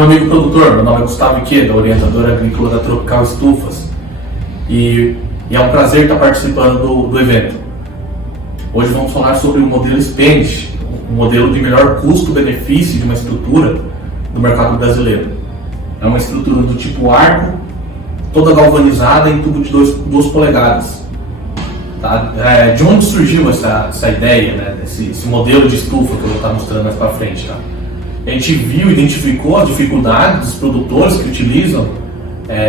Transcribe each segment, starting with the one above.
meu amigo produtor, meu nome é Gustavo Iqueda, orientador agrícola da Tropical Estufas, e é um prazer estar participando do evento. Hoje vamos falar sobre o modelo Spanish, um modelo de melhor custo-benefício de uma estrutura do mercado brasileiro. É uma estrutura do tipo arco, toda galvanizada em tubo de 2 polegadas. Tá? De onde surgiu essa ideia, né? Esse modelo de estufa que eu vou estar mostrando mais para frente? Tá? A gente identificou a dificuldade dos produtores que utilizam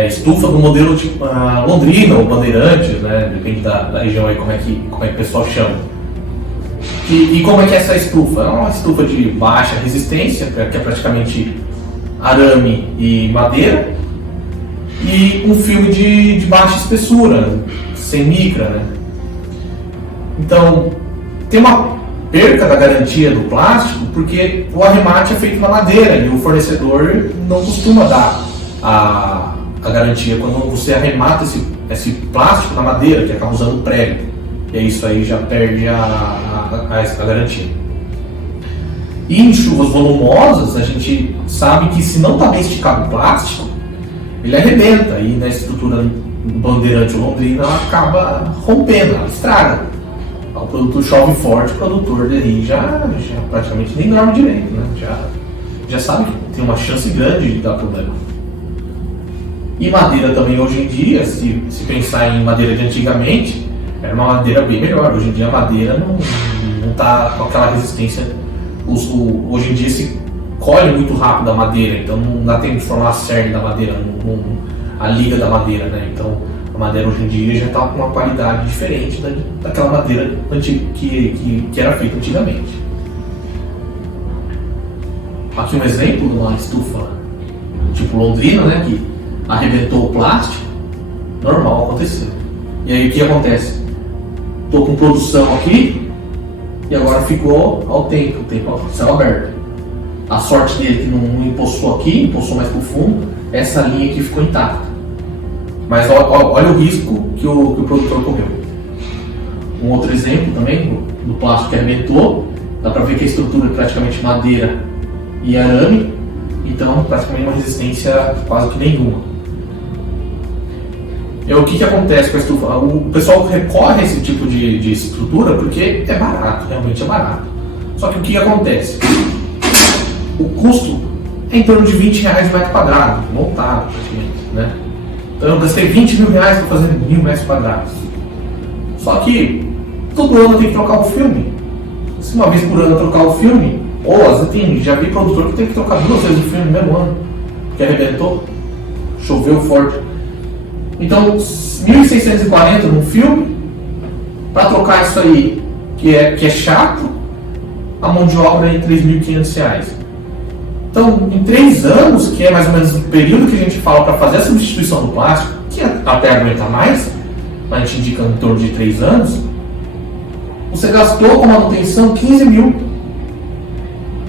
estufa do modelo tipo Londrina ou Bandeirantes, né? Depende da região aí como é que o pessoal chama. E como é que é essa estufa? É uma estufa de baixa resistência, que é praticamente arame e madeira, e um filme de baixa espessura, sem micra, né? Então, tem uma perca da garantia do plástico porque o arremate é feito na madeira e o fornecedor não costuma dar a garantia quando você arremata esse plástico na madeira, que acaba usando prego, e isso aí já perde a garantia. E em chuvas volumosas a gente sabe que se não está bem esticado o plástico, ele arrebenta, e na estrutura Bandeirante ou Londrina ela acaba rompendo, ela estraga. O produtor chove forte, o produtor dele já praticamente nem dorme direito, né? Já sabe que tem uma chance grande de dar problema. E madeira também hoje em dia, se pensar em madeira de antigamente, era uma madeira bem melhor. Hoje em dia a madeira não está com aquela resistência. Hoje em dia se colhe muito rápido a madeira, então não dá tempo de formar a cerne da madeira, a liga da madeira, né? Então a madeira hoje em dia já está com uma qualidade diferente daquela madeira que era feita antigamente. Aqui um exemplo de uma estufa tipo Londrina, né, que arrebentou o plástico. Normal, aconteceu. E aí o que acontece? Estou com produção aqui e agora ficou ao tempo, céu aberto. A sorte dele que não empoçou aqui, empoçou mais para o fundo, essa linha aqui ficou intacta. Mas olha o risco que o produtor correu. Um outro exemplo também do plástico que arrebentou, dá para ver que a estrutura é praticamente madeira e arame, então praticamente uma resistência quase que nenhuma. E o que acontece com a estufa? O pessoal recorre a esse tipo de estrutura porque é barato, realmente é barato. Só que o que acontece? O custo é em torno de R$20 o metro quadrado, montado praticamente, né? Então eu gastei R$20 mil para fazer 1.000 metros quadrados. Só que todo ano tem que trocar o filme. Se uma vez por ano trocar o filme, já vi produtor que tem que trocar 2 vezes o filme no mesmo ano, porque arrebentou, choveu forte. Então, 1.640 num filme, para trocar isso aí, que é chato, a mão de obra é R$3.500. Então, em 3 anos, que é mais ou menos o período que a gente fala para fazer a substituição do plástico, que até aguenta mais, a gente indica em torno de 3 anos, você gastou com manutenção 15 mil.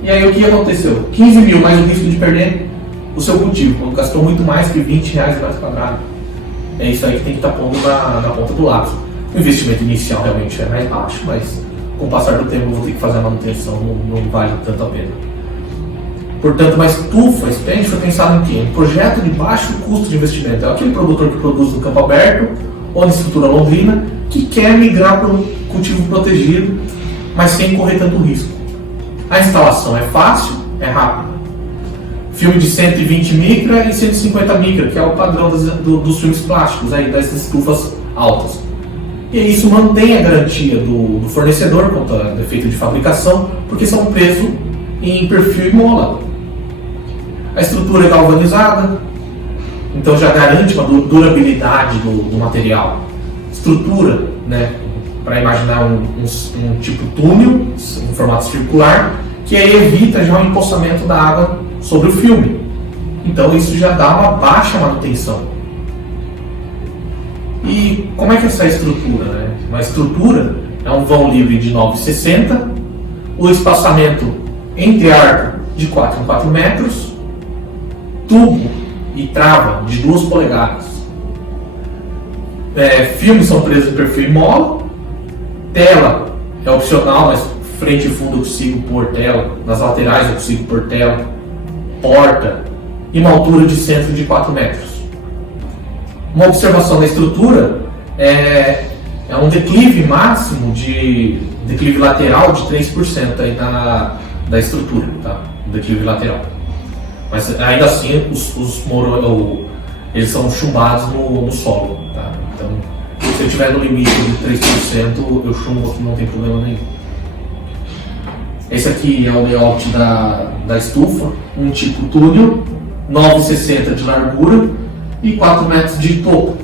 E aí o que aconteceu? 15 mil mais o risco de perder o seu cultivo. Gastou muito mais que R$20 o metro quadrado. É isso aí que tem que estar pondo na ponta do lápis. O investimento inicial realmente é mais baixo, mas com o passar do tempo eu vou ter que fazer a manutenção, não vale tanto a pena. Portanto, uma estufa Spanish foi pensado em quê? Um projeto de baixo custo de investimento. É aquele produtor que produz no campo aberto ou na estrutura Londrina que quer migrar para um cultivo protegido, mas sem correr tanto risco. A instalação é fácil, é rápida. Filme de 120 micra e 150 micra, que é o padrão dos filmes plásticos, aí, das estufas altas. E isso mantém a garantia do fornecedor quanto a defeito de fabricação, porque são presos em perfil e mola. A estrutura é galvanizada, então já garante uma durabilidade do material. Estrutura, né, para imaginar um tipo túnel, um formato circular, que aí evita já o empoçamento da água sobre o filme. Então isso já dá uma baixa manutenção. E como é que é essa estrutura, né? Uma estrutura é um vão livre de 9,60, o espaçamento entre arco de 4 em 4 metros, tubo e trava de 2 polegadas. Filmes são presos em perfil e mola, tela é opcional, mas frente e fundo eu consigo pôr tela, nas laterais eu consigo pôr tela, porta e uma altura de centro de 4 metros. Uma observação da estrutura é um declive máximo declive lateral de 3% aí da estrutura, tá? Declive lateral. Mas ainda assim eles são chumbados no solo, tá? Então, se eu estiver no limite de 3%, eu chumbo aqui, não tem problema nenhum. Esse aqui é o layout da estufa, um tipo túnel, 9,60 de largura e 4 metros de topo,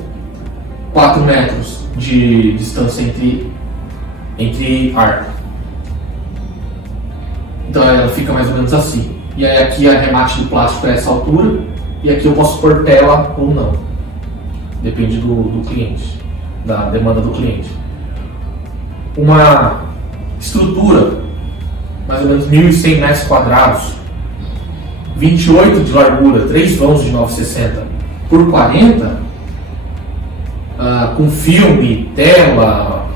4 metros de distância entre arco. Então ela fica mais ou menos assim. E aí aqui a remate do plástico é essa altura, e aqui eu posso pôr tela ou não. Depende do cliente, da demanda do cliente. Uma estrutura, mais ou menos 1.100 metros quadrados, 28 de largura, 3 vãos de 9,60 por 40, com filme, tela,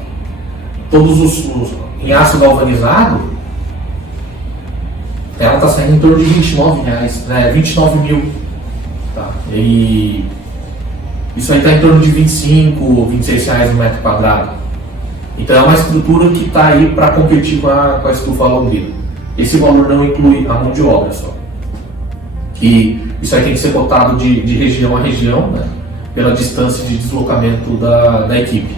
todos os em aço galvanizado, ela está saindo em torno de R$29, né? 29 mil. Tá? E isso aí está em torno de 25, 26 reais no metro quadrado. Então é uma estrutura que está aí para competir com a estufa Londrina. Esse valor não inclui a mão de obra só. Que isso aí tem que ser cotado de região a região, né? Pela distância de deslocamento da equipe.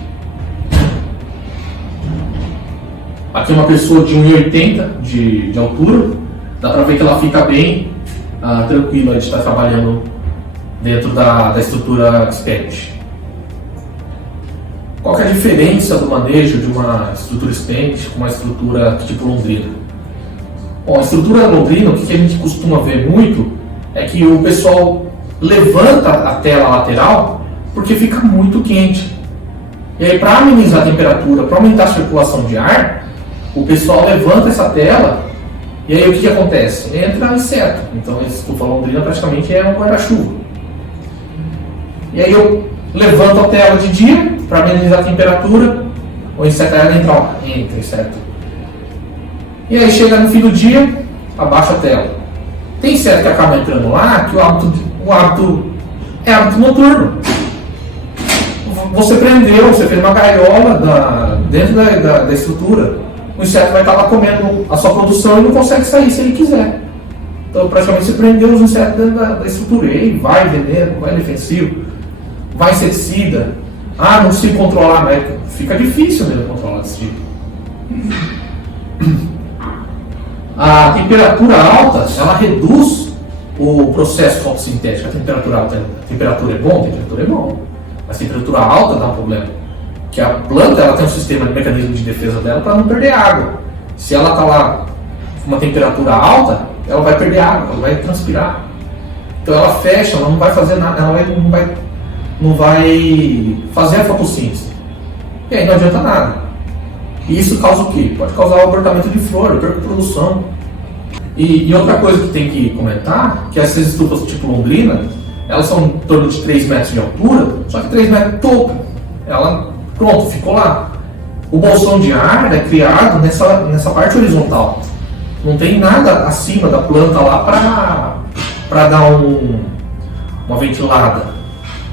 Aqui é uma pessoa de 1,80 de altura, dá para ver que ela fica bem tranquila de estar trabalhando dentro da estrutura Spanish. Qual que é a diferença do manejo de uma estrutura Spanish com uma estrutura tipo Londrina? Bom, a estrutura Londrina, o que a gente costuma ver muito é que o pessoal levanta a tela lateral porque fica muito quente. E aí, para amenizar a temperatura, para aumentar a circulação de ar, o pessoal levanta essa tela e aí o que acontece? Entra inseto. Então, esse estufa Londrina praticamente é um guarda-chuva. E aí eu levanto a tela de dia para amenizar a temperatura, o inseto entra inseto. E aí chega no fim do dia, abaixa a tela. Tem inseto que acaba entrando lá, que o hábito é hábito noturno. Você prendeu, você fez uma gaiola dentro da estrutura. O inseto vai estar lá comendo a sua produção e não consegue sair se ele quiser. Então praticamente você prendeu os insetos dentro da estrutura. E aí vai veneno, vai defensivo, vai inseticida. Não se controlar, mas fica difícil mesmo controlar desse tipo. A temperatura alta, ela reduz o processo fotossintético. A temperatura alta, a temperatura é bom? A temperatura é bom. Mas a temperatura alta dá um problema. Que a planta ela tem um sistema de mecanismo de defesa dela para não perder água. Se ela está lá com uma temperatura alta, ela vai perder água, ela vai transpirar. Então ela fecha, ela não vai fazer nada, ela não vai fazer a fotossíntese. E aí não adianta nada. E isso causa o quê? Pode causar o abortamento de flor, perca de produção. E outra coisa que tem que comentar, que essas estufas tipo Londrina, elas são em torno de 3 metros de altura, só que 3 metros de topo. Ela, pronto, ficou lá. O bolsão de ar é criado nessa parte horizontal. Não tem nada acima da planta lá para dar uma ventilada.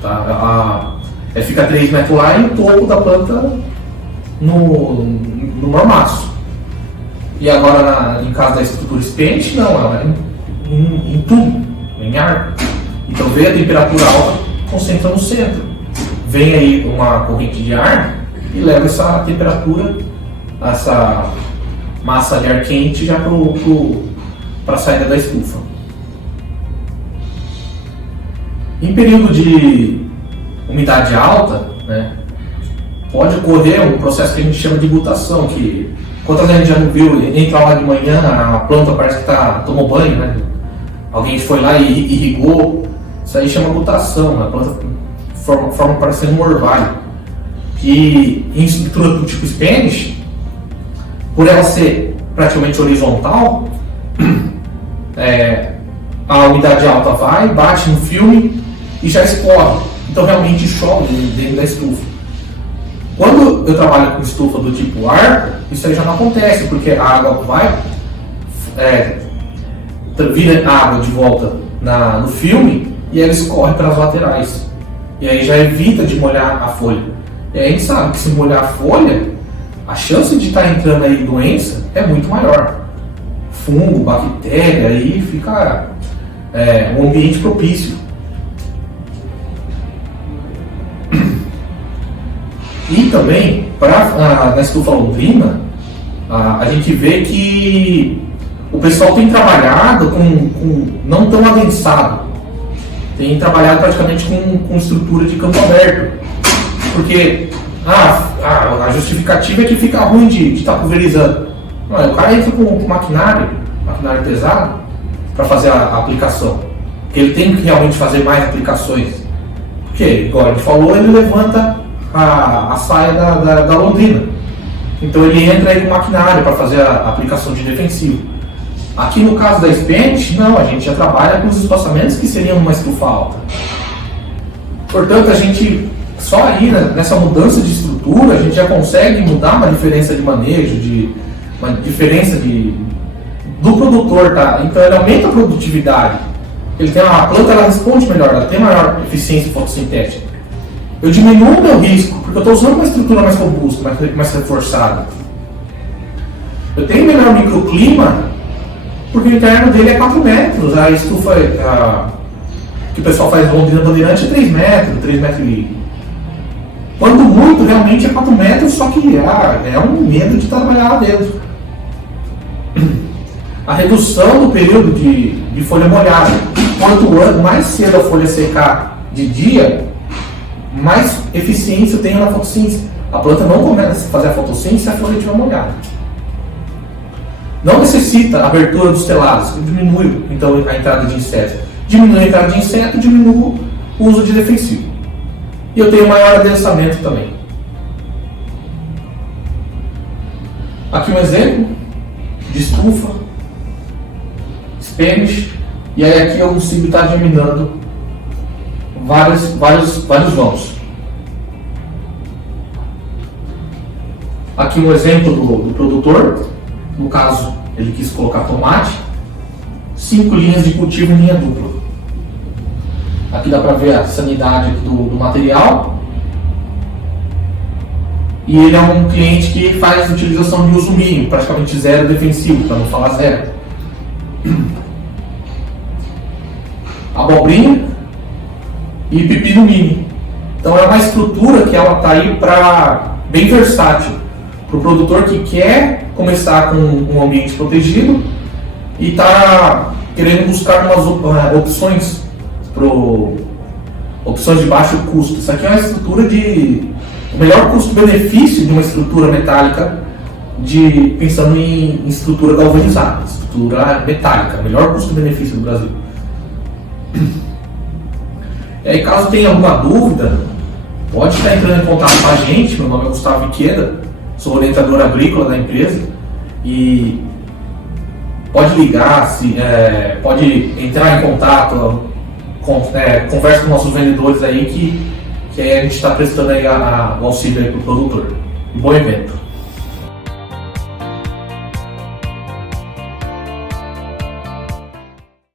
Tá? Fica 3 metros lá e o topo da planta no mormaço. E agora, em caso da estrutura Spanish, não, ela é em tubo, em ar. Então vem a temperatura alta, concentra no centro. Vem aí uma corrente de ar e leva essa temperatura, essa massa de ar quente já para a saída da estufa. Em período de umidade alta, né, pode ocorrer um processo que a gente chama de butação, que quantas vezes a gente já não viu, entra lá de manhã, a planta parece que tomou banho, né? Alguém foi lá e irrigou, isso aí chama butação, a planta forma parecendo um orvalho. E em estrutura do tipo Spanish, por ela ser praticamente horizontal, a umidade alta vai, bate no filme e já escorre. Então realmente chove dentro da estufa. Quando eu trabalho com estufa do tipo arco, isso aí já não acontece, porque a água vai, vira água de volta no filme e ela escorre pelas laterais. E aí já evita de molhar a folha. E aí a gente sabe que se molhar a folha, a chance de estar entrando aí doença é muito maior. Fungo, bactéria, aí fica um ambiente propício. E também, na estufa londrina, a gente vê que o pessoal tem trabalhado não tão adensado, tem trabalhado praticamente com estrutura de campo aberto, porque a justificativa é que fica ruim de estar pulverizando. Não, o cara entra com maquinário pesado para fazer a aplicação, porque ele tem que realmente fazer mais aplicações, porque, igual a gente falou, ele levanta a saia da londrina, então ele entra aí com maquinário para fazer a aplicação de defensivo. Aqui no caso da Spent, não, a gente já trabalha com os espaçamentos que seriam uma estufa alta. Portanto, a gente, só aí nessa mudança de estrutura, a gente já consegue mudar uma diferença de manejo, uma diferença do produtor, tá? Então ele aumenta a produtividade. A planta ela responde melhor, ela tem maior eficiência fotossintética. Eu diminuo o meu risco, porque eu estou usando uma estrutura mais robusta, mais reforçada. Eu tenho melhor microclima, porque o interno dele é 4 metros, a estufa que o pessoal faz Londrina Bandeirante é 3 metros, 3 metros e meio. Quando muito, realmente é 4 metros, só que é um medo de trabalhar lá dentro. A redução do período de folha molhada. Quanto mais cedo a folha secar de dia, mais eficiência eu tenho na fotossíntese. A planta não começa a fazer a fotossíntese se a folha estiver molhada. Não necessita abertura dos telados, eu diminuo então a entrada de insetos. Diminui a entrada de inseto, diminuo o uso de defensivo. E eu tenho maior adensamento também. Aqui um exemplo de estufa, Spanish, e aí aqui eu consigo estar diminando vários vãos. Aqui um exemplo do produtor. No caso, ele quis colocar tomate, 5 linhas de cultivo em linha dupla. Aqui dá para ver a sanidade do material. E ele é um cliente que faz utilização de uso mínimo, praticamente zero defensivo, para não falar zero. Abobrinha e pepino mini. Então é uma estrutura que ela está aí bem versátil. Para o produtor que quer começar com um ambiente protegido e está querendo buscar umas opções de baixo custo. Isso aqui é uma estrutura o melhor custo-benefício de uma estrutura metálica, pensando em estrutura galvanizada, estrutura metálica, melhor custo-benefício do Brasil. E aí, caso tenha alguma dúvida, pode estar entrando em contato com a gente. Meu nome é Gustavo Iqueda, sou orientador agrícola da empresa e pode ligar, pode entrar em contato, conversa com nossos vendedores aí que a gente está prestando aí o auxílio para o produtor. Bom evento!